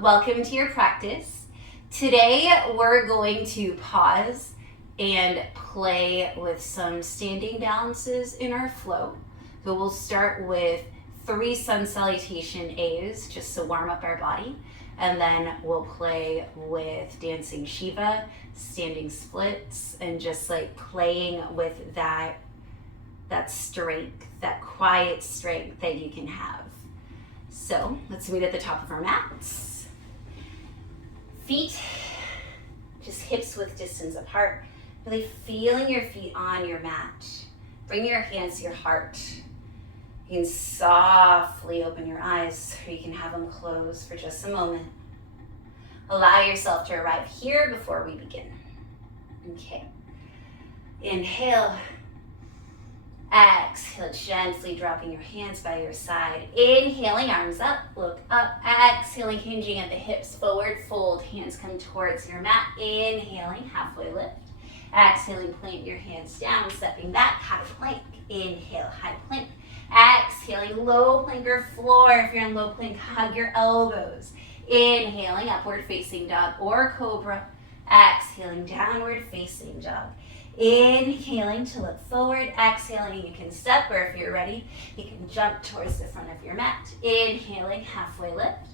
welcome to your practice. Today we're going to pause and play with some standing balances in our flow. So we'll start with 3 sun salutation A's just to warm up our body, and then we'll play with dancing Shiva, standing splits, and just like playing with that strength, that quiet strength that you can have. So let's meet at the top of our mats. Feet, just hips width distance apart. Really feeling your feet on your mat. Bring your hands to your heart. You can softly open your eyes, or you can have them closed for just a moment. Allow yourself to arrive here before we begin. Okay. Inhale. Exhale, gently dropping your hands by your side. Inhaling, arms up, look up. Exhaling, hinging at the hips, forward fold. Hands come towards your mat. Inhaling, halfway lift. Exhaling, plant your hands down, stepping back, high plank. Inhale, high plank. Exhaling, low plank or floor. If you're in low plank, hug your elbows. Inhaling, upward facing dog or cobra. Exhaling, downward facing dog. Inhaling to look forward, exhaling, you can step, or if you're ready, you can jump towards the front of your mat. Inhaling, halfway lift.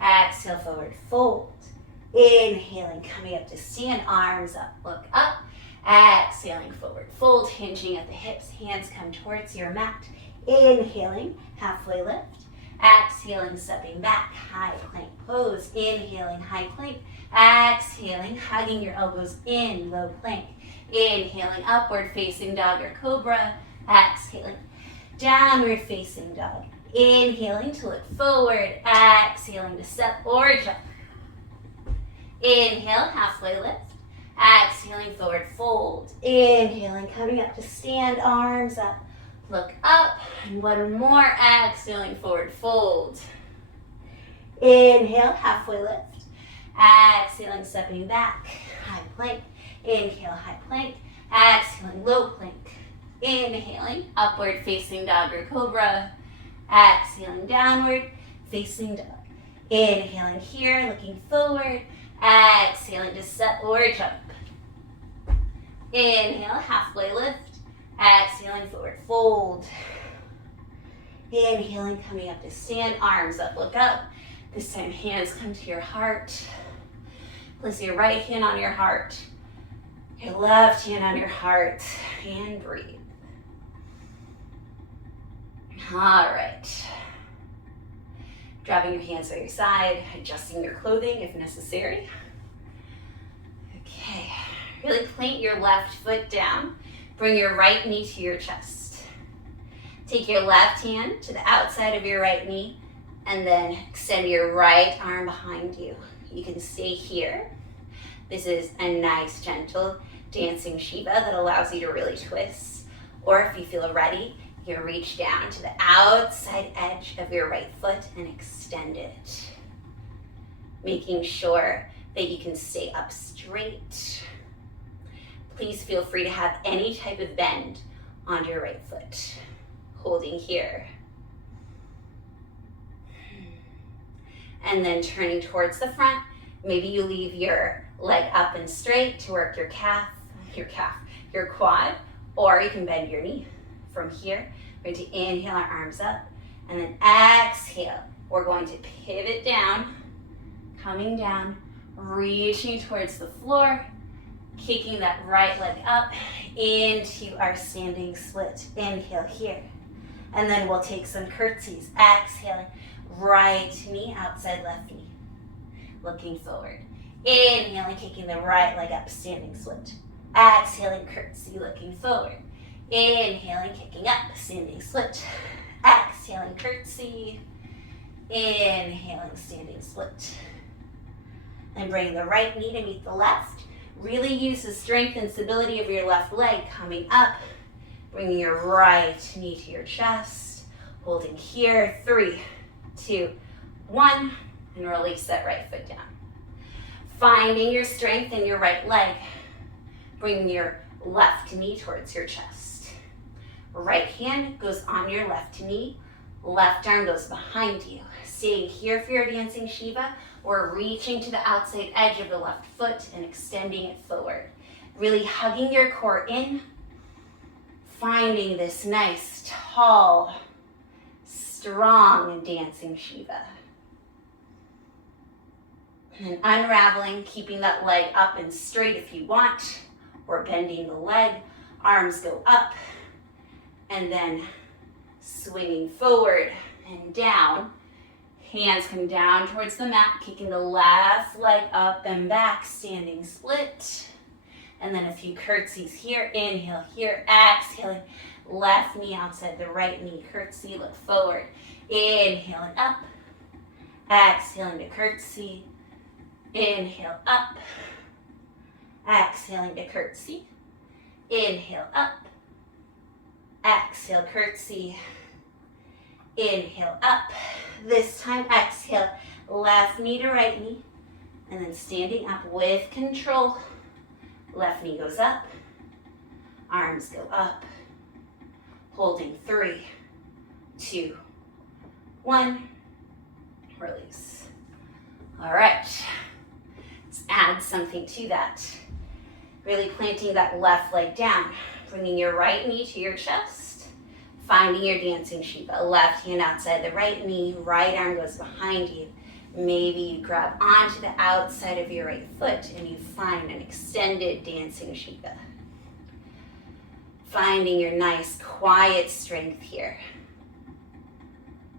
Exhale, forward fold. Inhaling, coming up to stand, arms up, look up. Exhaling, forward fold, hinging at the hips, hands come towards your mat. Inhaling, halfway lift. Exhaling, stepping back, high plank pose. Inhaling, high plank. Exhaling, hugging your elbows in, low plank. Inhaling, upward facing dog or cobra. Exhaling, downward facing dog. Inhaling to look forward. Exhaling to step or jump. Inhale, halfway lift. Exhaling, forward fold. Inhaling, coming up to stand, arms up. Look up. And one more. Exhaling, forward fold. Inhale, halfway lift. Exhaling, stepping back. High plank. Inhale, high plank. Exhaling, low plank. Inhaling, upward facing dog or cobra. Exhaling, downward facing dog. Inhaling here, looking forward. Exhaling to step or jump. Inhale, halfway lift. Exhaling, forward fold. Inhaling, coming up to stand, arms up, look up. This time, hands come to your heart. Place your right hand on your heart. Your left hand on your heart, and breathe. All right. Dropping your hands by your side, adjusting your clothing if necessary. Okay, really plant your left foot down. Bring your right knee to your chest. Take your left hand to the outside of your right knee, and then extend your right arm behind you. You can stay here. This is a nice, gentle dancing Shiva that allows you to really twist. Or if you feel ready, you can reach down to the outside edge of your right foot and extend it. Making sure that you can stay up straight. Please feel free to have any type of bend on your right foot. Holding here. And then turning towards the front. Maybe you leave your leg up and straight to work your quad, or you can bend your knee. From here, we're going to inhale our arms up, and then exhale. We're going to pivot down, coming down, reaching towards the floor, kicking that right leg up into our standing split. Inhale here, and then we'll take some curtsies. Exhaling, right knee outside left knee, looking forward. Inhaling, kicking the right leg up, standing split. Exhaling, curtsy, looking forward. Inhaling, kicking up, standing split. Exhaling, curtsy. Inhaling, standing split. And bring the right knee to meet the left. Really use the strength and stability of your left leg coming up. Bringing your right knee to your chest. Holding here, 3, 2, 1. And release that right foot down. Finding your strength in your right leg. Bring your left knee towards your chest. Right hand goes on your left knee, Left arm goes behind you. Staying here for your dancing Shiva, or reaching to the outside edge of the left foot and extending it forward. Really hugging your core in, finding this nice, tall, strong dancing Shiva. And then unraveling, keeping that leg up and straight if you want, or bending the leg. Arms go up, and then swinging forward and down. Hands come down towards the mat, kicking the left leg up and back, standing split. And then a few curtsies here. Inhale here, exhaling. Left knee outside the right knee, curtsy, look forward. Inhaling up, exhaling to curtsy. Inhale up, exhaling to curtsy. Inhale up, exhale, curtsy. Inhale up. This time exhale, left knee to right knee, and then standing up with control. Left knee goes up, arms go up, holding 3, 2, 1, release. All right, let's add something to that. Really planting that left leg down, bringing your right knee to your chest, finding your dancing Shiva. Left hand outside the right knee, right arm goes behind you. Maybe you grab onto the outside of your right foot and you find an extended dancing Shiva. Finding your nice quiet strength here.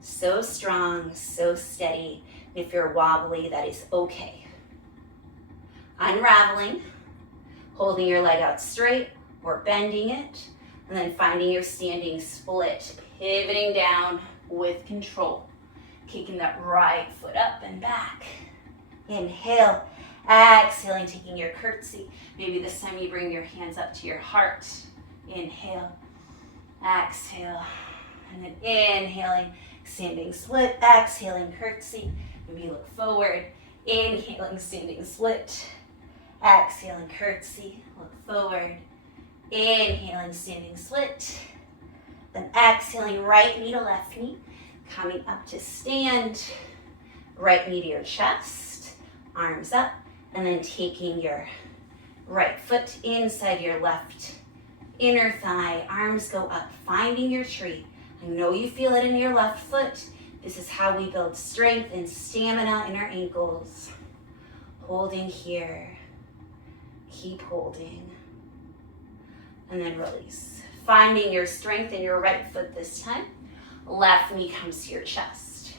So strong, so steady. If you're wobbly, that is okay. Unraveling, holding your leg out straight or bending it, and then finding your standing split, pivoting down with control. Kicking that right foot up and back. Inhale, exhaling, taking your curtsy. Maybe this time you bring your hands up to your heart. Inhale, exhale, and then inhaling, standing split, exhaling, curtsy. Maybe look forward, inhaling, standing split, exhaling, curtsy, look forward, inhaling, standing split, then exhaling, right knee to left knee. Coming up to stand, right knee to your chest, arms up, and then taking your right foot inside your left inner thigh, arms go up, finding your tree. I know you feel it in your left foot. This is how we build strength and stamina in our ankles. Holding here, keep holding, and then release. Finding your strength in your right foot this time. Left knee comes to your chest.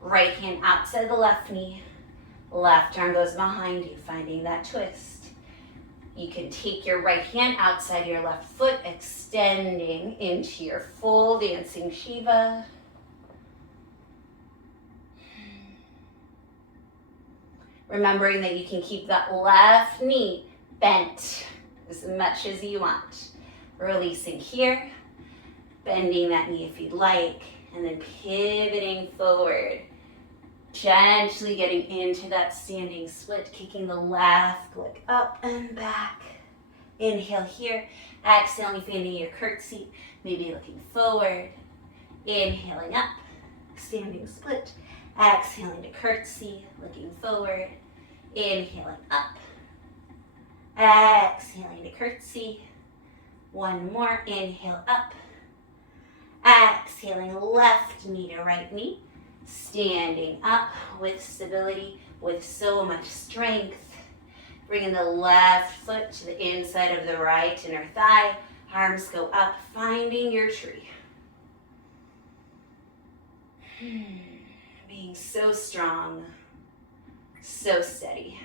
Right hand outside the left knee. Left arm goes behind you, finding that twist. You can take your right hand outside your left foot, extending into your full dancing Shiva. Remembering that you can keep that left knee bent as much as you want. Releasing here. Bending that knee if you'd like, and then pivoting forward. Gently getting into that standing split, kicking the left leg up and back. Inhale here, exhaling, finding your curtsy, maybe looking forward. Inhaling up, standing split, exhaling to curtsy, looking forward. Inhaling up, exhaling to curtsy. One more, inhale up. Exhaling, left knee to right knee. Standing up with stability, with so much strength. Bringing the left foot to the inside of the right inner thigh. Arms go up, finding your tree. Being so strong, so steady.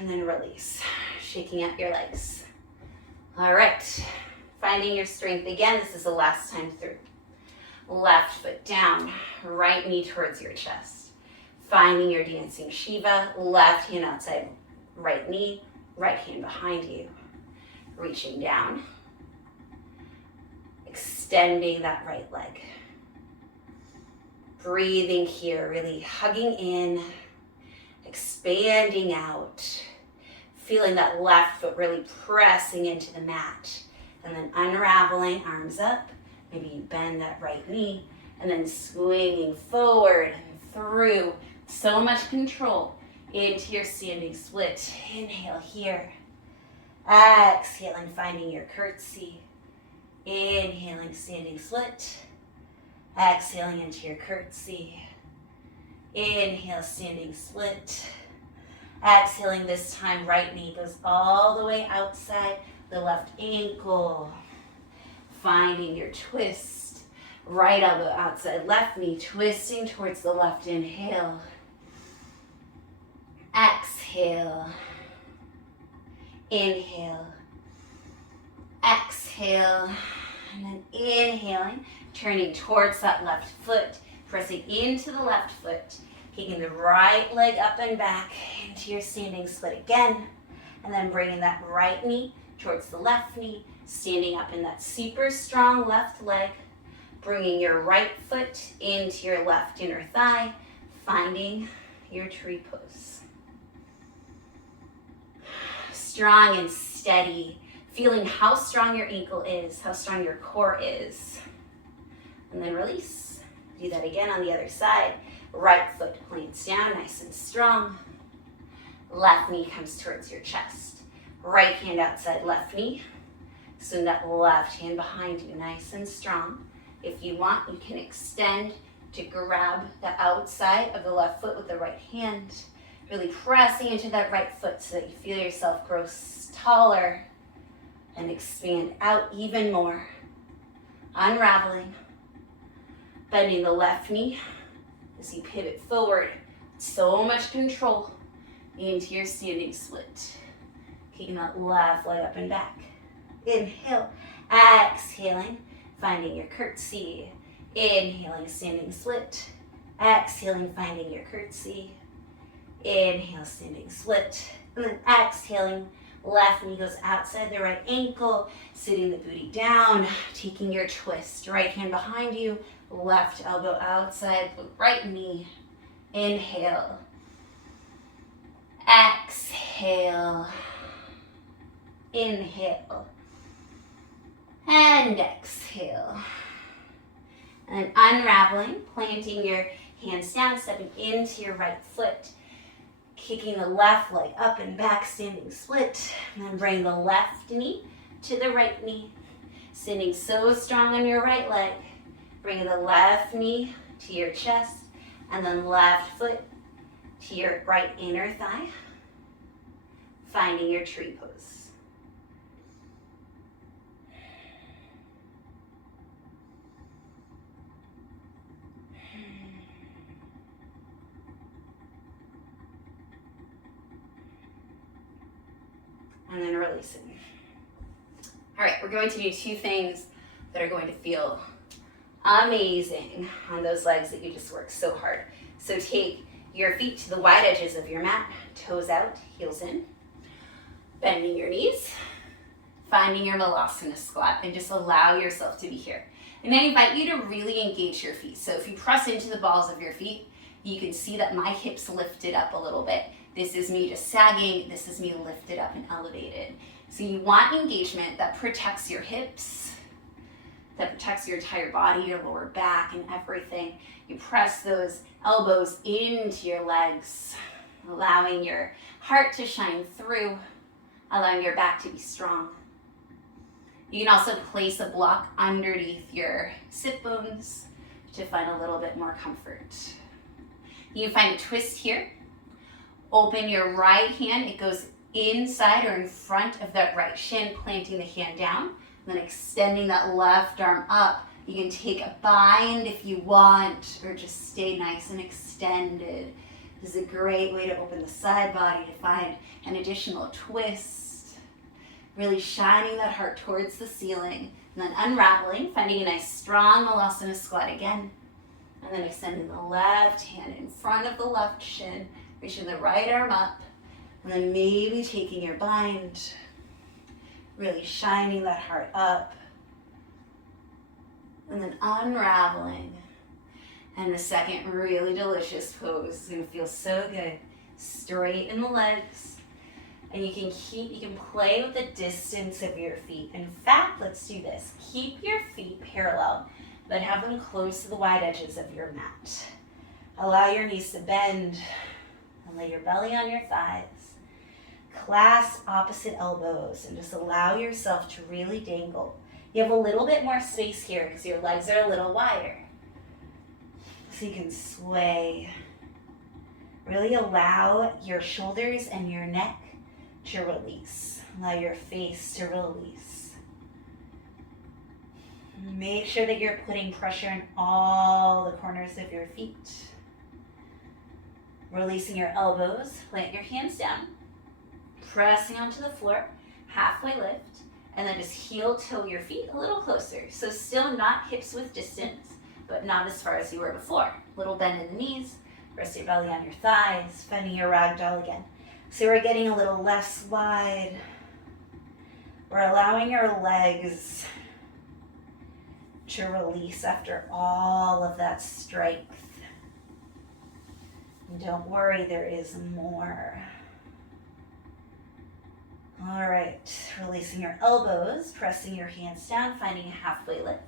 And then release, shaking out your legs. All right. Finding your strength again. This is the last time through. Left foot down, right knee towards your chest. Finding your dancing Shiva. Left hand outside right knee, right hand behind you. Reaching down. Extending that right leg. Breathing here, really hugging in, expanding out. Feeling that left foot really pressing into the mat. And then unraveling, arms up. Maybe you bend that right knee and then swinging forward and through. So much control into your standing split. Inhale here. Exhaling, finding your curtsy. Inhaling, standing split. Exhaling into your curtsy. Inhale, standing split. Exhaling this time, right knee goes all the way outside the left ankle. Finding your twist. Right elbow outside, left knee twisting towards the left. Inhale. Exhale. Inhale. Exhale. And then inhaling, turning towards that left foot, pressing into the left foot, kicking the right leg up and back into your standing split again, and then bringing that right knee towards the left knee, standing up in that super strong left leg, bringing your right foot into your left inner thigh, finding your tree pose. Strong and steady, feeling how strong your ankle is, how strong your core is. And then release. Do that again on the other side. Right foot plants down, nice and strong. Left knee comes towards your chest. Right hand outside left knee. Swing that left hand behind you, nice and strong. If you want, you can extend to grab the outside of the left foot with the right hand. Really pressing into that right foot so that you feel yourself grow taller and expand out even more. Unraveling. Bending the left knee as you pivot forward. So much control into your standing split. Kicking that left leg up and back. Inhale, exhaling, finding your curtsy. Inhaling, standing split. Exhaling, finding your curtsy. Inhale, standing split. And then exhaling, left knee goes outside the right ankle, sitting the booty down, taking your twist. Right hand behind you, left elbow outside the right knee. Inhale. Exhale. Inhale. And exhale. And then unraveling, planting your hands down, stepping into your right foot. Kicking the left leg up and back, standing split. And then bring the left knee to the right knee. Standing so strong on your right leg. Bringing the left knee to your chest. And then left foot to your right inner thigh. Finding your tree pose. And then releasing. All right, we're going to do two things that are going to feel amazing on those legs that you just worked so hard. So take your feet to the wide edges of your mat, toes out, heels in, bending your knees, finding your Melasomous Squat, and just allow yourself to be here. And I invite you to really engage your feet. So if you press into the balls of your feet, you can see that my hips lifted up a little bit. This is me just sagging. This is me lifted up and elevated. So you want engagement that protects your hips, that protects your entire body, your lower back and everything. You press those elbows into your legs, allowing your heart to shine through, allowing your back to be strong. You can also place a block underneath your sit bones to find a little bit more comfort. You can find a twist here. Open your right hand, it goes inside or in front of that right shin, planting the hand down, and then extending that left arm up. You can take a bind if you want, or just stay nice and extended. This is a great way to open the side body to find an additional twist. Really shining that heart towards the ceiling, and then unraveling, finding a nice strong Melasomous Squat again. And then extending the left hand in front of the left shin, reaching the right arm up, and then maybe taking your bind, really shining that heart up, and then unraveling. And the second really delicious pose is gonna feel so good. Straighten the legs. And you can play with the distance of your feet. In fact, let's do this. Keep your feet parallel, but have them close to the wide edges of your mat. Allow your knees to bend and lay your belly on your thighs. Clasp opposite elbows and just allow yourself to really dangle. You have a little bit more space here because your legs are a little wider. So you can sway. Really allow your shoulders and your neck to release. Allow your face to release. Make sure that you're putting pressure in all the corners of your feet. Releasing your elbows, plant your hands down, pressing onto the floor, halfway lift, and then just heel toe your feet a little closer. So still not hips width distance, but not as far as you were before. Little bend in the knees, rest your belly on your thighs, finding your ragdoll again. So we're getting a little less wide. We're allowing your legs to release after all of that strength. And don't worry, there is more. All right, releasing your elbows, pressing your hands down, finding a halfway lift.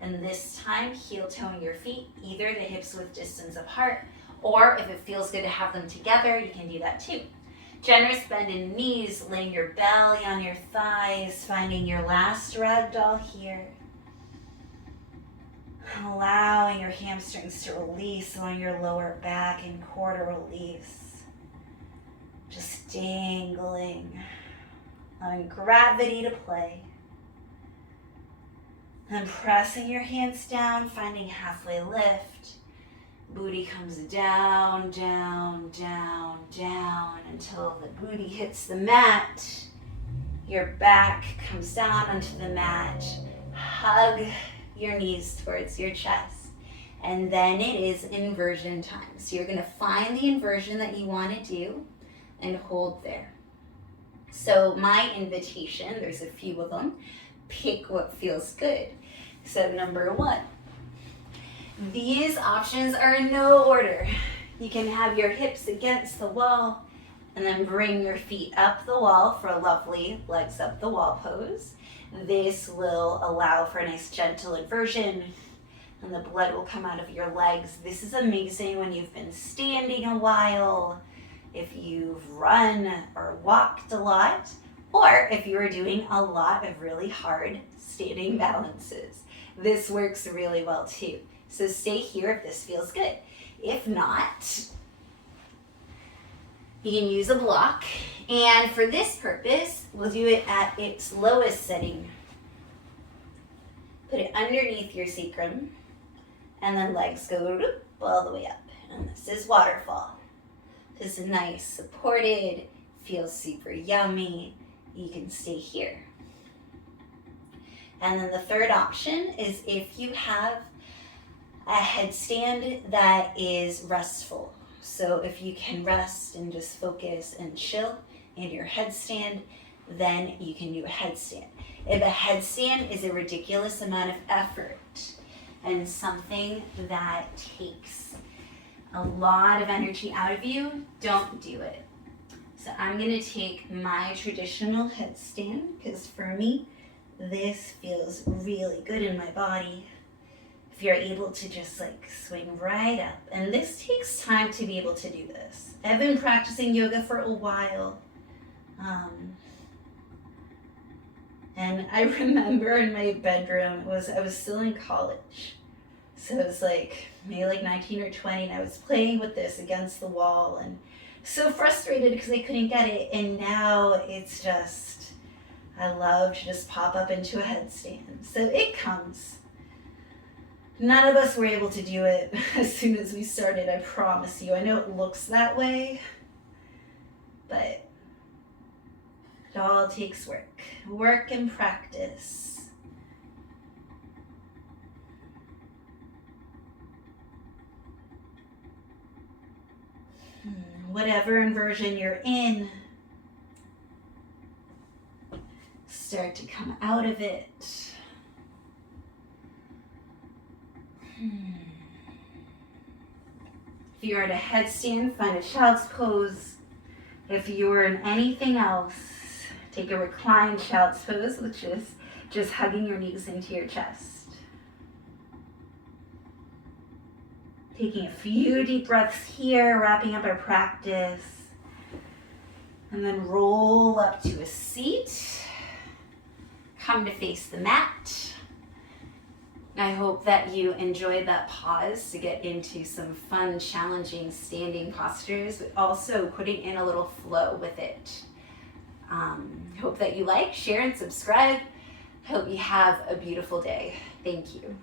And this time, heel toeing your feet, either the hips width distance apart, or if it feels good to have them together, you can do that too. Generous bend in knees, laying your belly on your thighs, finding your last ragdoll here. Allowing your hamstrings to release, allowing your lower back and core to release. Just dangling, allowing gravity to play. And pressing your hands down, finding halfway lift. Booty comes down, down, down, down until the booty hits the mat. Your back comes down onto the mat. Hug your knees towards your chest. And then it is inversion time. So you're gonna find the inversion that you wanna do and hold there. So my invitation, there's a few of them, pick what feels good. So number one, these options are in no order. You can have your hips against the wall and then bring your feet up the wall for a lovely legs up the wall pose. This will allow for a nice gentle inversion and the blood will come out of your legs. This is amazing when you've been standing a while, if you've run or walked a lot, or if you are doing a lot of really hard standing balances. This works really well too. So stay here if this feels good. If not, you can use a block. And for this purpose, we'll do it at its lowest setting. Put it underneath your sacrum, and then legs go all the way up. And this is waterfall. This is nice, supported, feels super yummy. You can stay here. And then the third option is if you have a headstand that is restful. So if you can rest and just focus and chill in your headstand, then you can do a headstand. If a headstand is a ridiculous amount of effort and something that takes a lot of energy out of you, don't do it. So I'm gonna take my traditional headstand because for me, this feels really good in my body. If you're able to just like swing right up. And this takes time to be able to do this. I've been practicing yoga for a while. And I remember in my bedroom, I was still in college. So it was like maybe like 19 or 20 and I was playing with this against the wall and so frustrated because I couldn't get it. And now it's just, I love to just pop up into a headstand. So it comes. None of us were able to do it as soon as we started, I promise you. I know it looks that way, but it all takes work. Work and practice. Whatever inversion you're in, start to come out of it. If you're at a headstand, find a child's pose. If you were in anything else, take a reclined child's pose, which is just hugging your knees into your chest. Taking a few deep breaths here, wrapping up our practice. And then roll up to a seat. Come to face the mat. I hope that you enjoyed that pause to get into some fun, challenging standing postures, but also putting in a little flow with it. Hope that you like, share, and subscribe. Hope you have a beautiful day. Thank you.